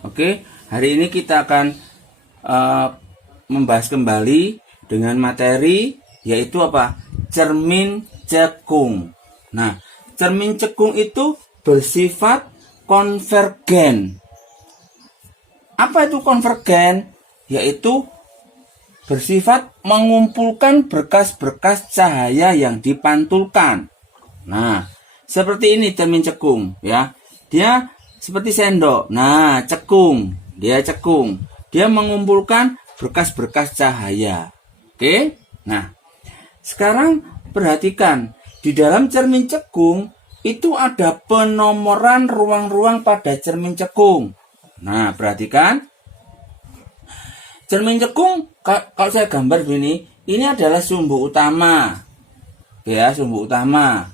Oke, hari ini kita akan membahas kembali dengan materi yaitu apa? Cermin cekung. Nah, cermin cekung itu bersifat konvergen. Apa itu konvergen? Yaitu bersifat mengumpulkan berkas-berkas cahaya yang dipantulkan. Nah, seperti ini cermin cekung ya. Dia seperti sendok. Nah, cekung. Dia cekung. Dia mengumpulkan berkas-berkas cahaya. Oke? Nah, sekarang perhatikan. Di dalam cermin cekung itu ada penomoran ruang-ruang pada cermin cekung. Nah, perhatikan. Cermin cekung, kalau saya gambar begini, ini adalah sumbu utama. Ya, sumbu utama.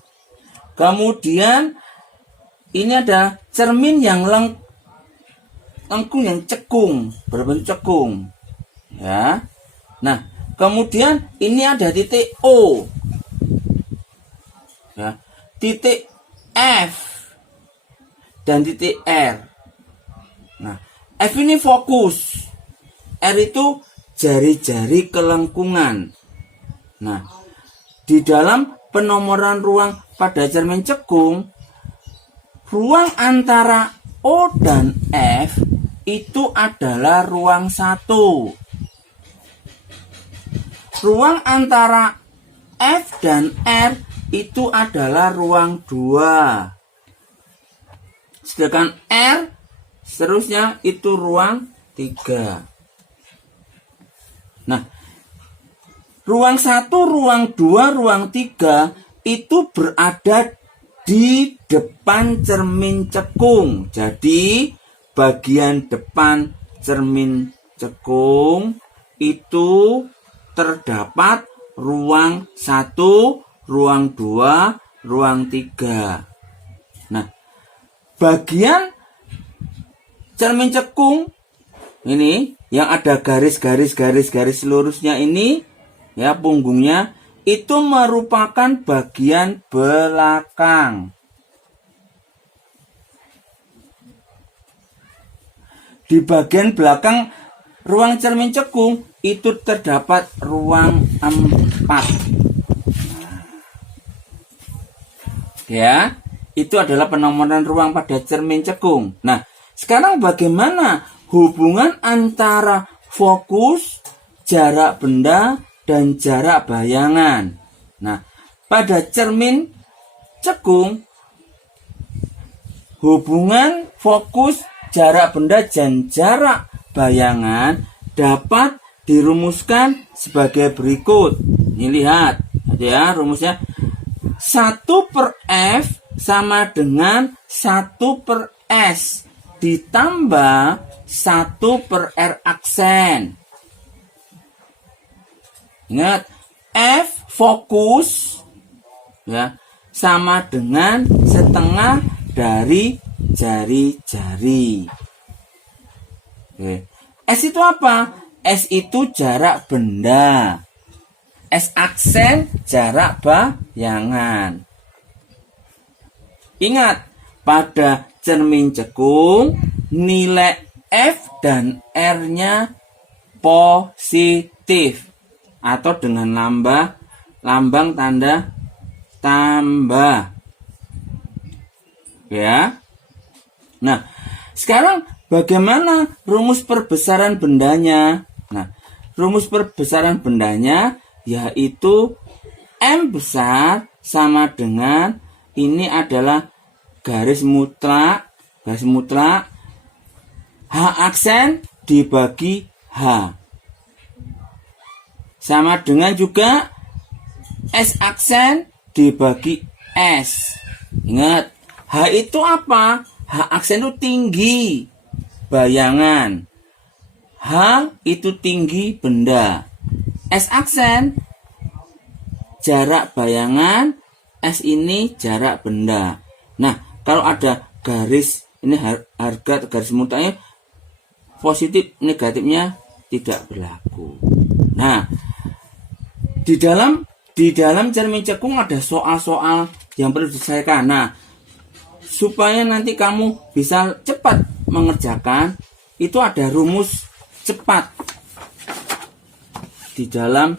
Kemudian ini ada cermin yang lengkung yang cekung, berbentuk cekung. Ya. Nah, kemudian ini ada titik O. Ya, titik F dan titik R. Nah, F ini fokus. R itu jari-jari kelengkungan. Nah, di dalam penomoran ruang pada cermin cekung, ruang antara O dan F itu adalah ruang 1. Ruang antara F dan R itu adalah ruang 2. Sedangkan R seterusnya itu ruang 3. Nah, ruang 1, ruang 2, ruang 3 itu berada di depan cermin cekung. Jadi, bagian depan cermin cekung itu terdapat ruang 1, ruang 2, ruang 3. Nah, bagian cermin cekung ini yang ada garis-garis lurusnya ini, ya, punggungnya itu merupakan bagian belakang. Di bagian belakang ruang cermin cekung itu terdapat ruang 4. Ya, itu adalah penomoran ruang pada cermin cekung. Nah, sekarang bagaimana hubungan antara fokus, jarak benda, dan jarak bayangan? Nah, pada cermin cekung, hubungan fokus, jarak benda, dan jarak bayangan dapat dirumuskan sebagai berikut. Ini lihat, ya, rumusnya 1/F sama dengan 1/S ditambah 1/R aksen. Ingat, F fokus, ya, sama dengan setengah dari jari-jari. Oke. S itu apa? S itu jarak benda. S aksen jarak bayangan. Ingat, pada cermin cekung nilai F dan R-nya positif atau dengan lambang tanda tambah. Ya. Nah, sekarang bagaimana rumus perbesaran bendanya? Nah, rumus perbesaran bendanya yaitu M besar sama dengan, ini adalah garis mutlak H aksen dibagi H sama dengan juga S aksen dibagi S. Ingat, H itu apa? H aksen itu tinggi bayangan, H itu tinggi benda, S aksen jarak bayangan, S ini jarak benda. Nah, kalau ada garis ini harga garis mutlaknya positif, negatifnya tidak berlaku. Nah, di dalam cermin cekung ada soal-soal yang perlu diselesaikan. Nah, supaya nanti kamu bisa cepat mengerjakan, itu ada rumus cepat di dalam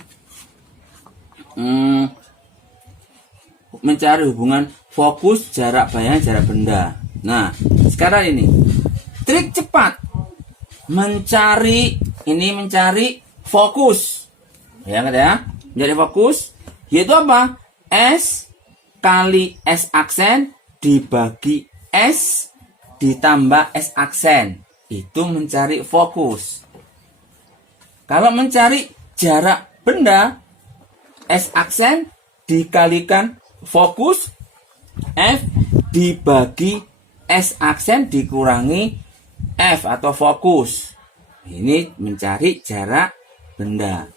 mencari hubungan fokus, jarak bayangan, jarak benda. Nah, sekarang ini trik cepat mencari fokus. Ya, mencari fokus yaitu apa? S kali S aksen dibagi S ditambah S aksen. Itu mencari fokus. Kalau mencari jarak benda, S aksen dikalikan fokus, F dibagi S aksen dikurangi F atau fokus. Ini mencari jarak benda.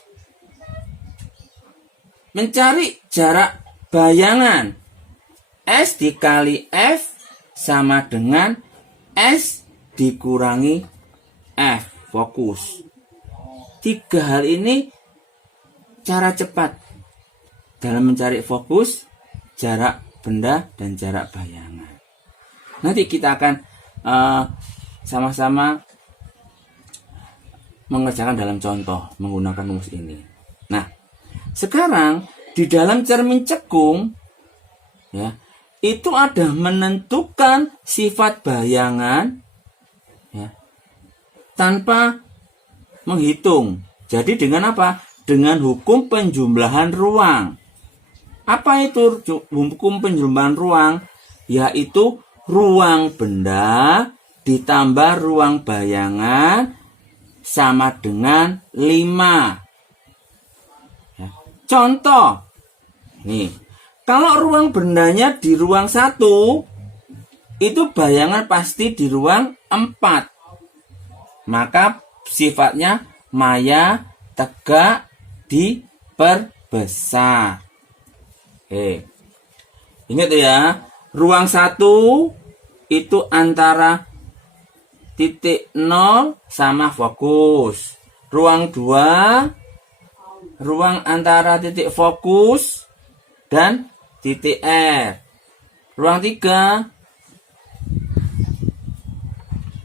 Mencari jarak bayangan, S dikali F sama dengan S dikurangi F, fokus. 3 hal ini cara cepat dalam mencari fokus, jarak benda, dan jarak bayangan. Nanti kita akan sama-sama mengerjakan dalam contoh menggunakan rumus ini. Nah, sekarang di dalam cermin cekung, ya, itu ada menentukan sifat bayangan, ya, tanpa menghitung. Jadi dengan apa? Dengan hukum penjumlahan ruang. Apa itu hukum penjumlahan ruang? Yaitu ruang benda ditambah ruang bayangan sama dengan 5. Ya. Contoh, nih, kalau ruang bendanya di ruang 1, itu bayangan pasti di ruang 4. Maka sifatnya maya, tegak, diperbesar. Ingat ya, ruang 1 itu antara titik 0 sama fokus. Ruang 2, ruang antara titik fokus dan titik R. Ruang 3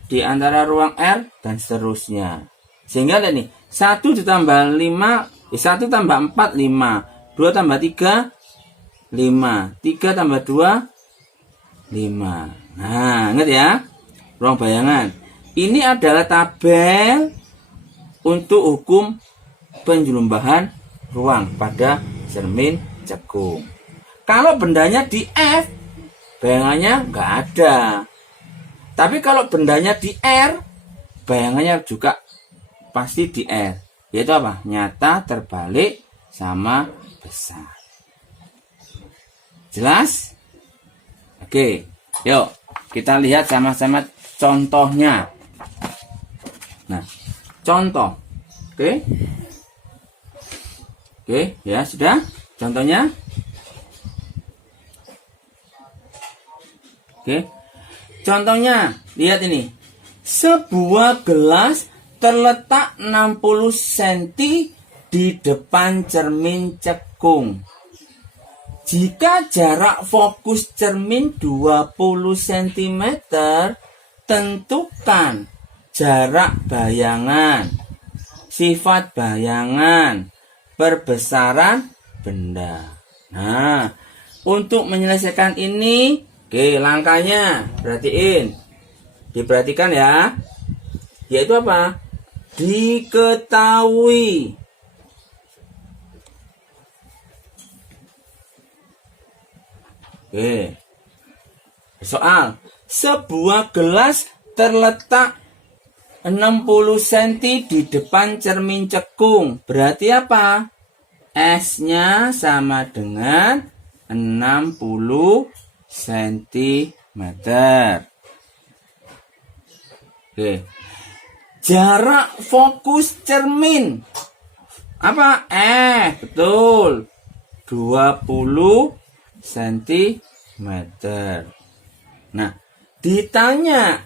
di antara ruang R dan seterusnya. Sehingga ada nih, 1 ditambah 5, 1 tambah 4, 5. 2 tambah 3, 5. 3 tambah 2, 5. Nah, ingat ya, ruang bayangan. Ini adalah tabel untuk hukum penjumlahan ruang pada cermin cekung. Kalau bendanya di F, bayangannya nggak ada. Tapi kalau bendanya di R, bayangannya juga pasti di R. Yaitu apa? Nyata, terbalik, sama besar. Jelas? Oke, yuk kita lihat sama-sama contohnya. Nah, contoh. Oke, ya sudah. Contohnya. Oke. Contohnya, lihat ini. Sebuah gelas terletak 60 cm di depan cermin cekung. Jika jarak fokus cermin 20 cm, tentukan jarak bayangan, sifat bayangan, perbesaran benda. Nah, untuk menyelesaikan ini, oke, langkahnya diperhatikan ya. Yaitu apa? Diketahui. Oke. Soal, sebuah gelas terletak 60 cm di depan cermin cekung. Berarti apa? S-nya sama dengan 60 cm. Oke. Jarak fokus cermin. Apa? Betul. 20 cm. Nah, ditanya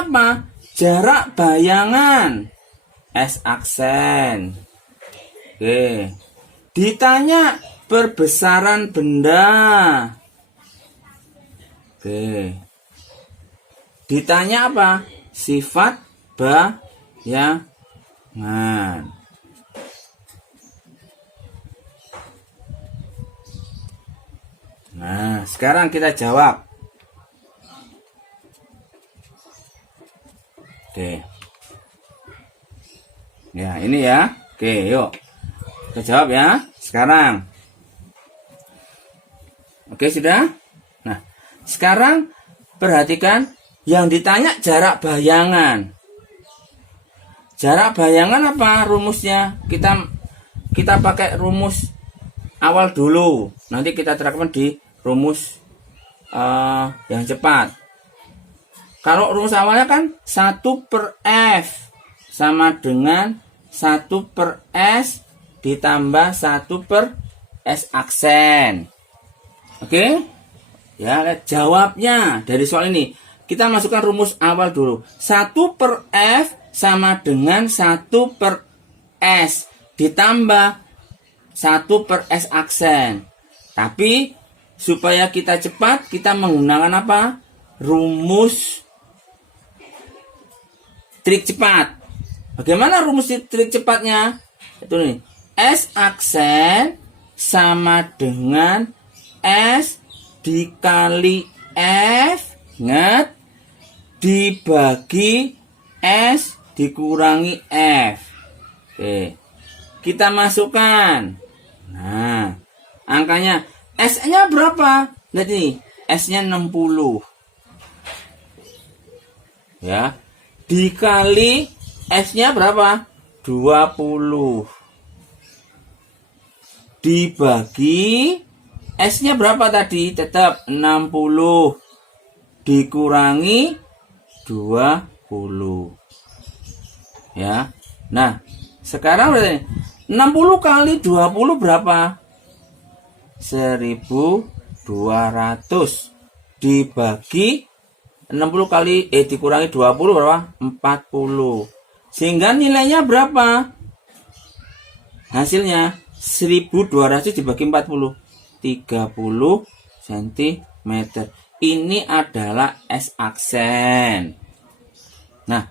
apa? Jarak bayangan, S aksen. Oke. Ditanya perbesaran benda, Oke. Ditanya apa? Sifat bayangan. Nah, sekarang kita jawab. Oke. Ya, ini ya. Oke, yuk. Kita jawab ya. Sekarang. Oke, sudah? Nah, sekarang perhatikan yang ditanya jarak bayangan. Jarak bayangan apa rumusnya? Kita pakai rumus awal dulu. Nanti kita terapkan di rumus yang cepat. Kalau rumus awalnya kan 1/F sama dengan 1/S ditambah 1/S aksen. Oke? Ya, lihat jawabnya dari soal ini. Kita masukkan rumus awal dulu. 1/F sama dengan 1/S ditambah 1/S aksen. Tapi supaya kita cepat, kita menggunakan apa? Rumus trik cepat. Bagaimana rumus trik cepatnya? Itu nih. S aksen sama dengan S dikali F, ingat, dibagi S dikurangi F. Oke. Kita masukkan. Nah, angkanya S-nya berapa? Lihat ini, S-nya 60. Ya. Dikali S-nya berapa? 20. Dibagi S-nya berapa tadi? Tetap 60. Dikurangi 20. Ya. Nah, sekarang berarti 60 kali 20 berapa? 1200. Dibagi 60 kali dikurangi 20 berapa? 40. Sehingga nilainya berapa? Hasilnya 1200 dibagi 40. 30 cm. Ini adalah S aksen. Nah,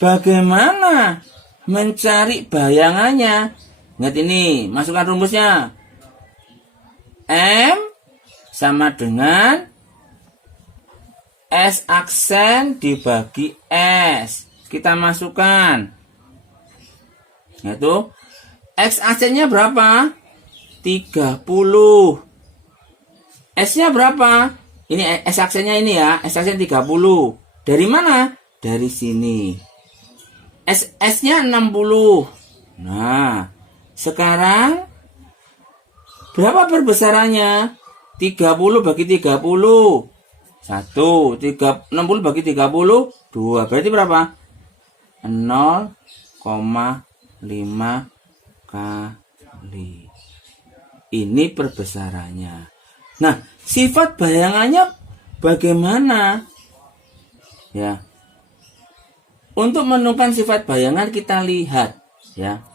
bagaimana mencari bayangannya? Ingat ini, masukkan rumusnya. M sama dengan S aksen dibagi S. Kita masukkan. Yaitu X aksennya berapa? 30. S-nya berapa? Ini S aksennya ini ya. S aksen 30. Dari mana? Dari sini. S-nya 60. Nah, sekarang berapa perbesarannya? 30 bagi 30. 1, 60 bagi 30, 2. Berarti berapa? 0,5 kali. Ini perbesarannya. Nah, sifat bayangannya bagaimana? Ya. Untuk menentukan sifat bayangan kita lihat ya.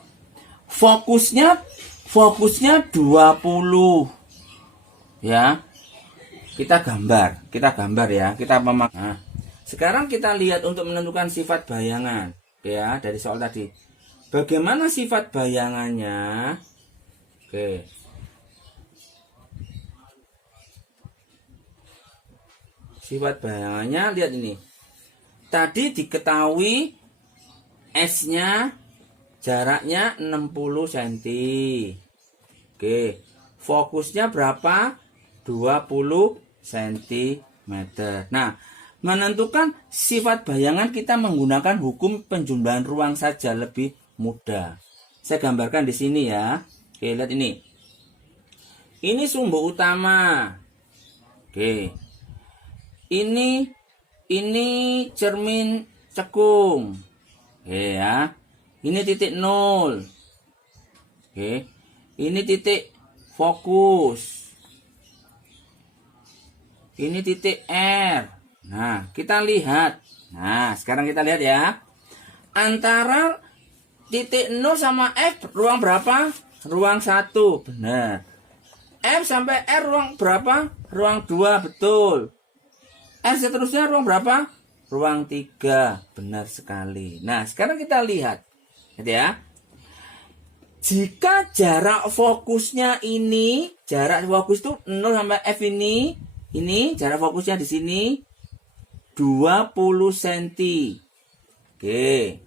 Fokusnya 20. Ya. Kita gambar ya, kita memakai. Nah, sekarang kita lihat untuk menentukan sifat bayangan ya dari soal tadi. Bagaimana sifat bayangannya? Oke. Sifat bayangannya lihat ini. Tadi diketahui S-nya jaraknya 60 cm. Oke. Fokusnya berapa? 20 cm. Nah, menentukan sifat bayangan kita menggunakan hukum penjumlahan ruang saja lebih mudah. Saya gambarkan di sini ya. Oke, lihat ini. Ini sumbu utama. Oke. Ini cermin cekung. Oke ya. Ini titik 0. Oke. Ini titik fokus. Ini titik R. Nah, kita lihat. Nah, sekarang kita lihat ya. Antara titik 0 sama F ruang berapa? Ruang 1. Benar. F sampai R ruang berapa? Ruang 2. Betul. R seterusnya ruang berapa? Ruang 3. Benar sekali. Nah, sekarang kita lihat. Gitu ya. Jika jarak fokusnya ini, jarak fokus itu 0 sampai F ini jarak fokusnya di sini 20 cm. Oke.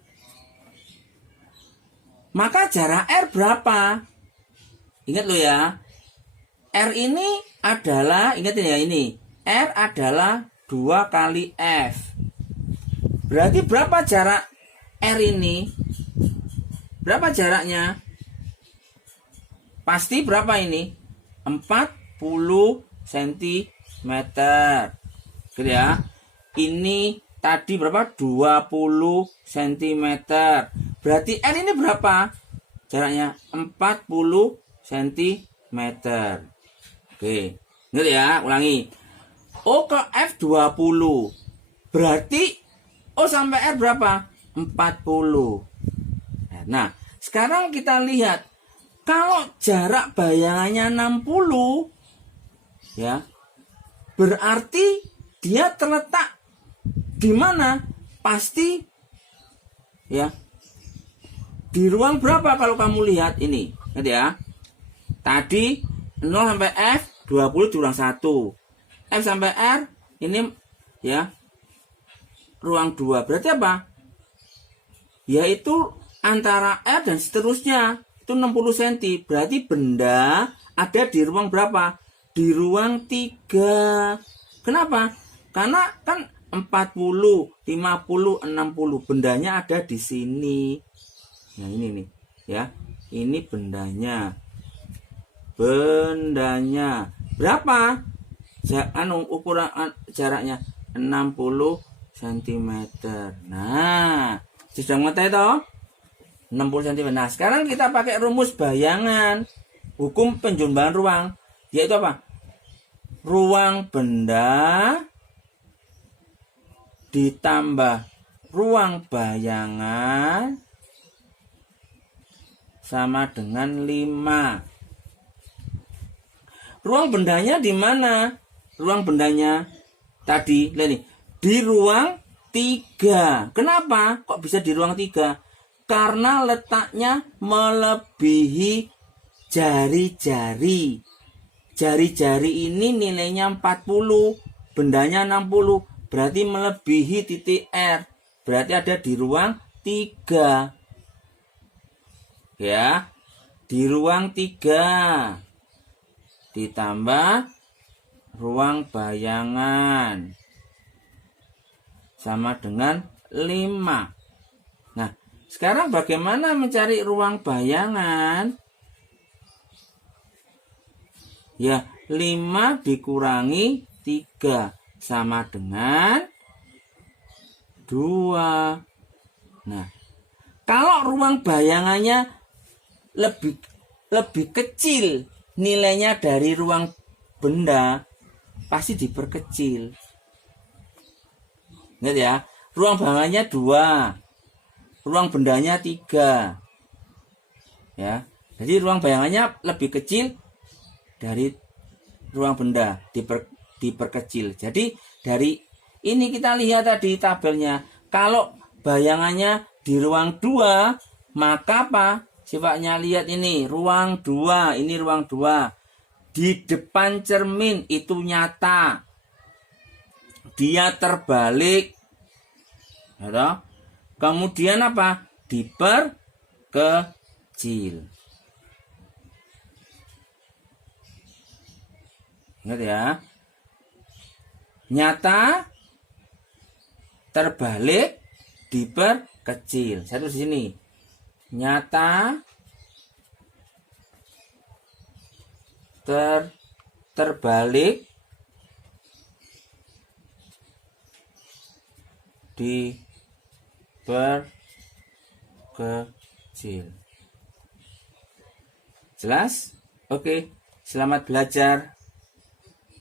Maka jarak R berapa? Ingat lo ya. R ini adalah, ingatin ya ini. R adalah 2 kali F. Berarti berapa jarak R ini? Berapa jaraknya? Pasti berapa ini? 40 cm. Gitu ya. Ini tadi berapa? 20 cm. Berarti R ini berapa? Jaraknya 40 cm. Oke. Ingat ya, ulangi. O ke F 20. Berarti O sampai R berapa? 40. Nah, sekarang kita lihat. Kalau jarak bayangannya 60, ya, berarti dia terletak di mana? Pasti, ya, di ruang berapa kalau kamu lihat ini? Lihat ya. Tadi 0 sampai F 20 diulang 1. F sampai R ini ya ruang 2. Berarti apa? Yaitu antara R dan seterusnya itu 60 cm. Berarti benda ada di ruang berapa? Di ruang 3. Kenapa? Karena kan 40, 50, 60 bendanya ada di sini. Nah, ini nih, ya. Ini bendanya. Bendanya berapa? Ukuran jaraknya 60 cm. Nah, sudah mengetahui toh? 60 cm. Nah, sekarang kita pakai rumus bayangan hukum penjumlahan ruang, yaitu apa? Ruang benda ditambah ruang bayangan sama dengan 5. Ruang bendanya di mana? Ruang bendanya tadi, lihat nih, di ruang 3. Kenapa? Kok bisa di ruang 3? Karena letaknya melebihi jari-jari. Jari-jari ini nilainya 40, bendanya 60, berarti melebihi titik R. Berarti ada di ruang 3. Ya, di ruang 3. Ditambah ruang bayangan sama dengan 5. Nah, sekarang bagaimana mencari ruang bayangan? Ya, 5 dikurangi 3 sama dengan 2. Nah, kalau ruang bayangannya lebih kecil nilainya dari ruang benda, pasti diperkecil. Lihat ya, ruang bayangannya 2, ruang bendanya 3. Ya, jadi ruang bayangannya lebih kecil dari ruang benda, diperkecil. Jadi dari ini kita lihat tadi tabelnya, kalau bayangannya di ruang 2, maka apa? Sifatnya lihat ini, ruang 2, ini ruang 2. Di depan cermin itu nyata. Dia terbalik. Ya, kemudian apa? Diperkecil. Ingat ya. Nyata, terbalik, diperkecil. Satu di sini. Nyata, terbalik, diperkecil. Jelas? Oke, selamat belajar.